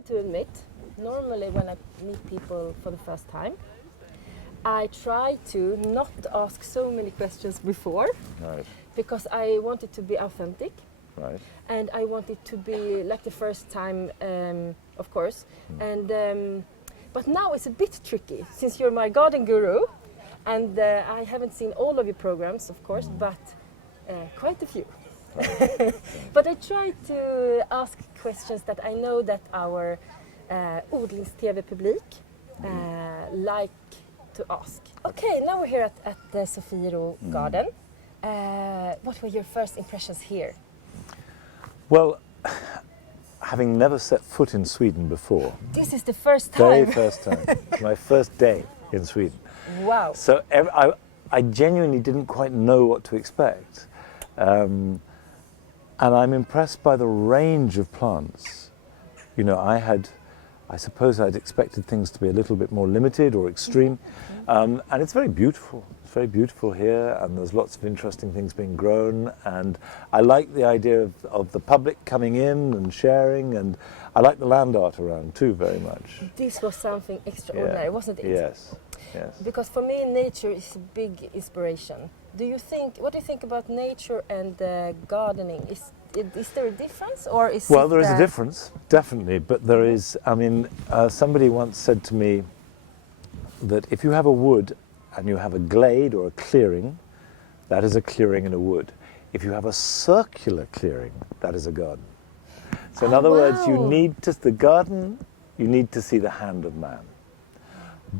had to admit, normally when I meet people for the first time, I try to not ask so many questions before, Right. because I want it to be authentic. Right. And I want it to be like the first time, of course. And but now it's a bit tricky, since you're my garden guru, and I haven't seen all of your programs, of course, but quite a few. But I try to ask questions that I know that our OdlingsTV public like to ask. Okay, now we're here at the Sofiero garden. What were your first impressions here? Well, having never set foot in Sweden before, This is the first time. very first time, my first day in Sweden. Wow. So I genuinely didn't quite know what to expect. And I'm impressed by the range of plants. You know, I suppose I'd expected things to be a little bit more limited or extreme. And it's very beautiful. It's very beautiful here, and there's lots of interesting things being grown. And I like the idea of the public coming in and sharing, and I like the land art around too very much. This was something extraordinary, wasn't it? Yes, yes. Because for me, nature is a big inspiration. What do you think about nature and gardening? Is there a difference, or is Well, there is a difference, definitely, but there is, I mean, somebody once said to me that if you have a wood and you have a glade or a clearing, that is a clearing in a wood. If you have a circular clearing, that is a garden. So in other words, you need the garden, you need to see the hand of man.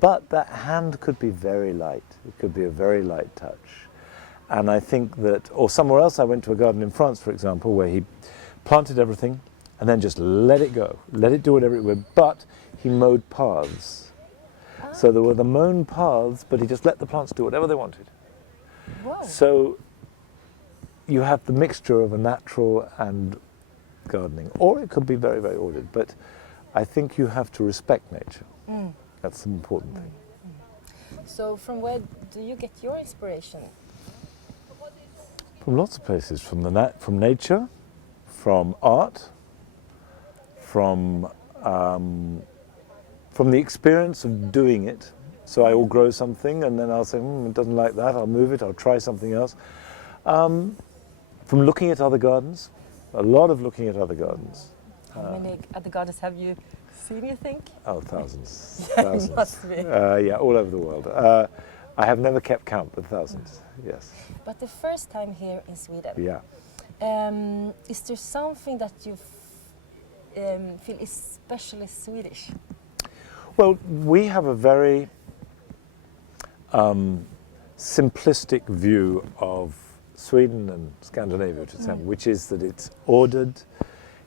But that hand could be very light. It could be a very light touch. And I think that, or somewhere else, I went to a garden in France, for example, where he planted everything and then just let it go, let it do whatever it would, but he mowed paths. So there were the mown paths, but he just let the plants do whatever they wanted. Wow. So you have the mixture of a natural and gardening, or it could be very, very ordered. But I think you have to respect nature. That's the important thing. So from where do you get your inspiration? From lots of places, from nature, from art, from the experience of doing it. So I will grow something and then I'll say, it doesn't like that, I'll move it, I'll try something else. From looking at other gardens, a lot of looking at other gardens. How many other gardens have you seen, you think? Oh, thousands. Yeah, Thousands. it must be. Yeah, all over the world. I have never kept count, but thousands, yes. But the first time here in Sweden, Yeah. is there something that you feel especially Swedish? Well, we have a very simplistic view of Sweden and Scandinavia, to some, which is that it's ordered,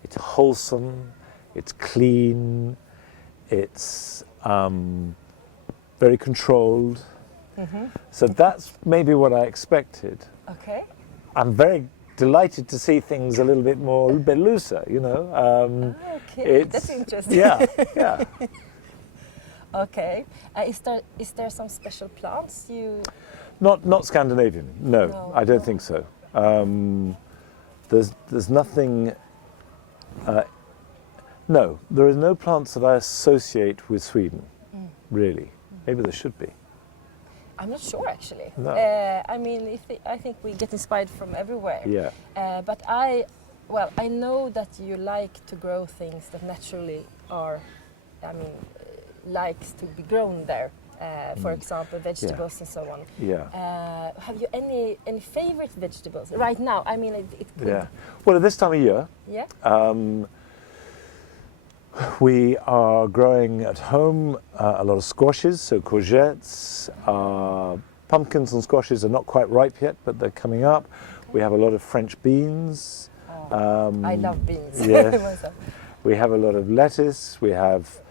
it's wholesome, it's clean, it's very controlled. So that's maybe what I expected. Okay. I'm very delighted to see things a little bit looser, you know. Okay, that's interesting. Yeah, yeah. Okay. Is there some special plants you? Not Scandinavian. No, No, I don't think so. There's nothing. No, there are no plants that I associate with Sweden. Really, maybe there should be. I'm not sure actually. No. I mean, I think we get inspired from everywhere. Yeah. But I know that you like to grow things that naturally are, likes to be grown there. For example, vegetables and so on. Yeah. Have you any favorite vegetables right now? I mean, it could. Yeah. Well, at this time of year, Yeah. we are growing at home a lot of squashes, so courgettes. Pumpkins and squashes are not quite ripe yet, but they're coming up. We have a lot of French beans. I love beans. Yes. We have a lot of lettuce. We have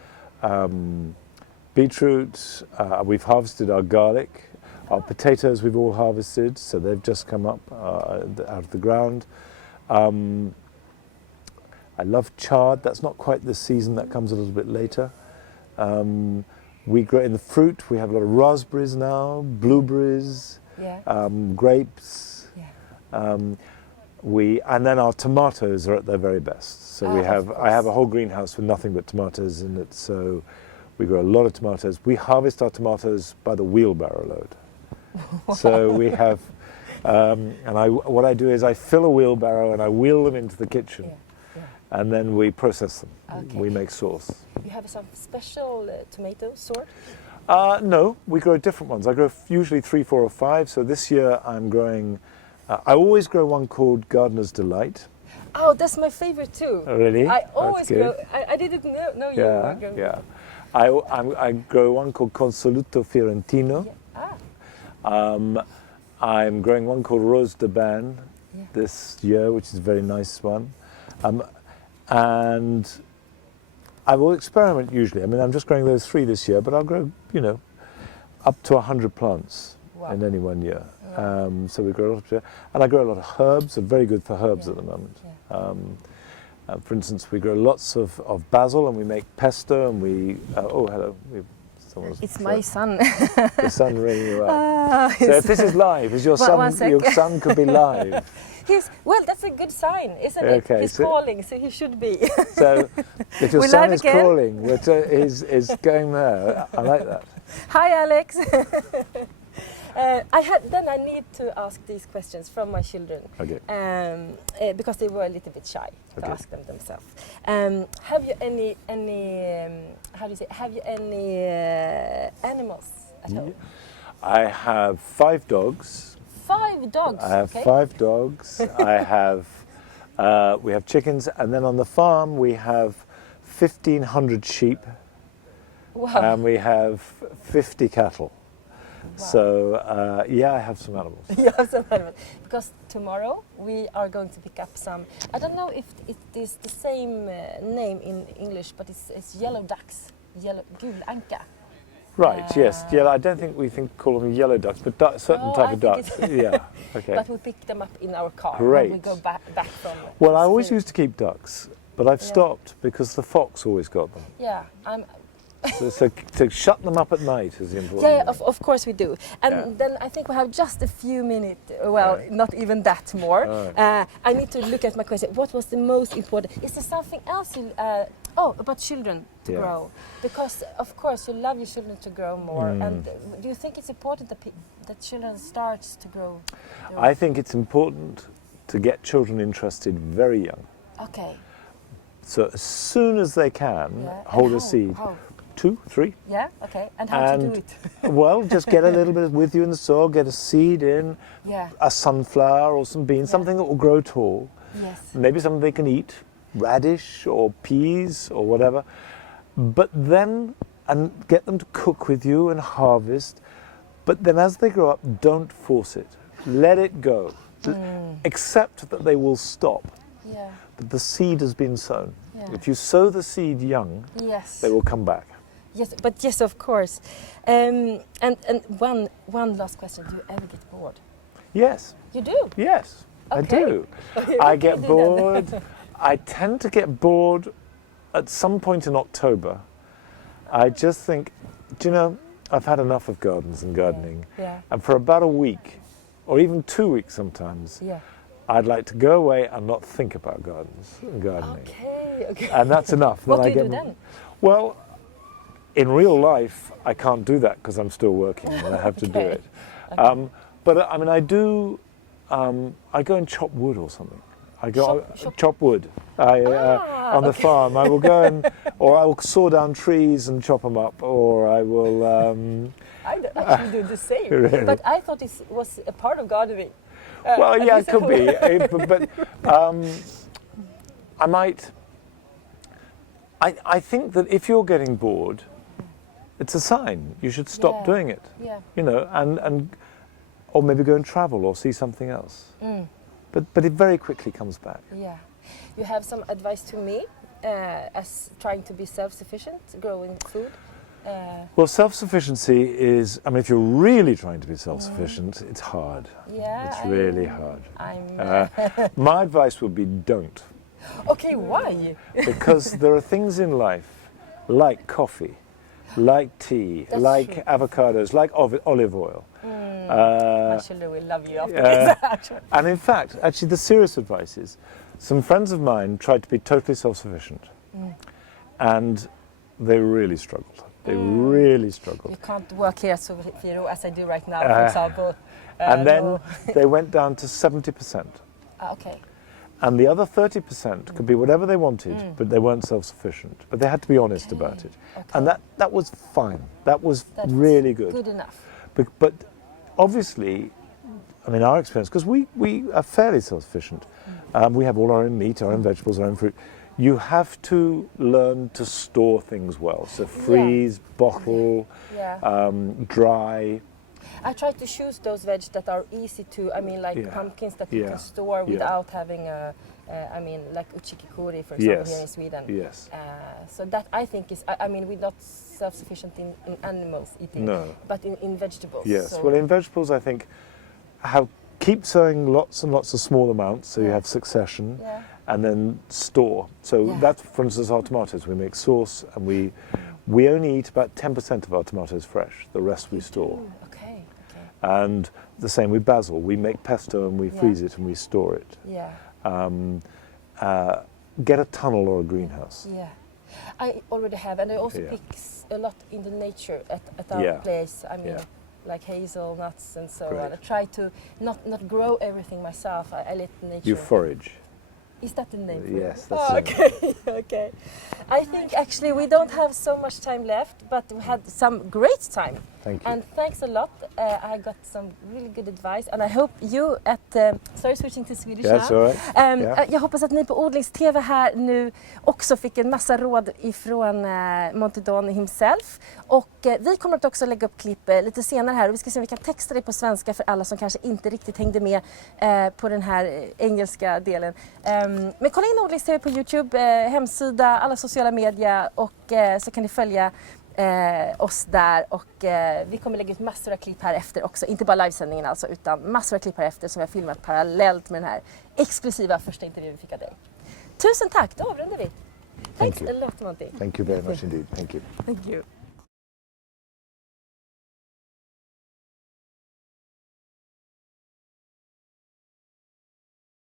beetroot. We've harvested our garlic. Our potatoes we've all harvested, so they've just come up out of the ground. I love chard. That's not quite this season. That comes a little bit later. We grow in the fruit. We have a lot of raspberries now, blueberries, Yeah. grapes. Yeah. And then our tomatoes are at their very best. So Of I have course. a whole greenhouse with nothing but tomatoes in it. So we grow a lot of tomatoes. We harvest our tomatoes by the wheelbarrow load. So we have, what I do is I fill a wheelbarrow and I wheel them into the kitchen, and then we process them. Okay. We make sauce. You have some special tomato sort? No, we grow different ones. I grow usually 3, 4, or 5. So this year I'm growing. I always grow one called Gardener's Delight. Oh, that's my favorite too. Oh, really? I always That's grow. good. I didn't know you were growing. Yeah. I grow one called Consoluto Fiorentino. Yeah. I'm growing one called Rose de Ban this year, which is a very nice one. And I will experiment usually. I mean, I'm just growing those 3 this year, but I'll grow, up to 100 plants in any one year. So we grow a lot of, and I grow a lot of herbs. They're very good for herbs at the moment. For instance, we grow lots of basil, and we make pesto, and we. Oh, hello. It's my son. The son ringing you up. So if this is live, is your son? Your son could be live. Well, that's a good sign, isn't it? Okay, He's calling, so he should be. So if your We're son live is again. calling, is going there. I like that. Hi, Alex. I need to ask these questions from my children. Okay. Because they were a little bit shy to ask them themselves. Have you any how do you say? Have you any animals at home? I have 5 dogs. 5 dogs. I have 5 dogs. We have chickens, and then on the farm we have 1,500 sheep. Wow. And we have 50 cattle. Wow. So I have some animals. You have some animals. Because tomorrow we are going to pick up some. I don't know if it is the same name in English, but it's yellow ducks, gulanka. Right. Yes. Yeah. I don't think we call them yellow ducks, but certain type of ducks. Yeah. Okay. But we pick them up in our car Great. when we go back from. Well, I always used to keep ducks, but I've stopped because the fox always got them. Yeah. So to shut them up at night is important. Yeah, of course we do. And then I think we have just a few minutes, not even that more. I need to look at my question. What was the most important? Is there something else about children to grow? Because of course you love your children to grow more. And do you think it's important that children start to grow? I think it's important to get children interested very young. Okay. So as soon as they can, hold a seed. How? 2, 3. Yeah, okay. And how to do it? Well, just get a little bit with you in the soil, get a seed in, a sunflower or some beans, something that will grow tall. Yes. Maybe something they can eat, radish or peas or whatever. But then, and get them to cook with you and harvest. But then as they grow up, don't force it. Let it go. Accept that they will stop. Yeah. But the seed has been sown. Yeah. If you sow the seed young, they will come back. Yes, but yes, of course. And one last question: do you ever get bored? Yes. You do? Yes, I do. I get bored. I tend to get bored at some point in October. I just think, I've had enough of gardens and gardening. Yeah. And for about a week, or even 2 weeks sometimes, I'd like to go away and not think about gardens and gardening. Okay. And that's enough. What do you do then? Well, in real life, I can't do that because I'm still working and I have to do it. But I mean, I do. I go and chop wood or something. I go chop wood on the farm. I will go or I will saw down trees and chop them up, or I will. I actually do the same, really? But I thought this was a part of gardening. Well, yeah, it could be, but I might. I think that if you're getting bored, it's a sign. You should stop doing it. Yeah. And or maybe go and travel or see something else. But it very quickly comes back. Yeah. You have some advice to me as trying to be self-sufficient, growing food? Well, self-sufficiency is, I mean, if you're really trying to be self-sufficient, it's hard. Yeah. It's really hard. My advice would be don't. Okay, why? Because there are things in life, like coffee, like tea, like avocados, like olive oil, Actually, we love you after this. And in fact, actually the serious advice is, some friends of mine tried to be totally self-sufficient and they really struggled. They really struggled. You can't work here at Sofiero as I do right now, for example. And then they went down to 70%. Okay. And the other 30% could be whatever they wanted, but they weren't self-sufficient. But they had to be honest about it. Okay. And that was fine. That was really good. Good enough. But obviously, I mean, our experience, because we are fairly self-sufficient. We have all our own meat, our own vegetables, our own fruit. You have to learn to store things well. So freeze, bottle, dry. I try to choose those veg that are easy to, I mean, like pumpkins that you can store without having I mean, like uchikikuri, for example, here in Sweden. Yes. So that I think is, I mean, we're not self-sufficient in animals eating, but in vegetables. Yes, so well, in vegetables, I think, keep sowing lots and lots of small amounts, so you have succession, and then store. So that's, for instance, our tomatoes. We make sauce, and we only eat about 10% of our tomatoes fresh. The rest we store. Okay. And the same with basil. We make pesto and we freeze it and we store it. Get a tunnel or a greenhouse. Yeah, I already have, and I also pick a lot in the nature at our place. I mean, like hazelnuts and so on. I try to not grow everything myself. I let nature. You forage. Is that the name? Yes, that's it. Okay, okay. I think actually we don't have so much time left, but we had some great time. Thank you. And thanks a lot. I got some really good advice, and I hope you at... sorry, switching to Swedish That's all right. Jag hoppas att ni på OdlingsTV här nu också fick en massa råd ifrån Monty Don himself. Och vi kommer att också lägga upp klipp lite senare här, och vi ska se om vi kan texta det på svenska för alla som kanske inte riktigt hängde med på den här engelska delen. Men kolla in OdlingsTV på YouTube, hemsida, alla sociala medier, och så kan ni följa oss där, och vi kommer lägga ut massor av klipp här efter också, inte bara livesändningen alltså, utan massor av klipp här efter som vi har filmat parallellt med den här exklusiva första intervjun vi fick av dig. Tusen tack, då avrundar vi. Thanks a lot, Monty. Thank you very much indeed. Thank you. Thank you.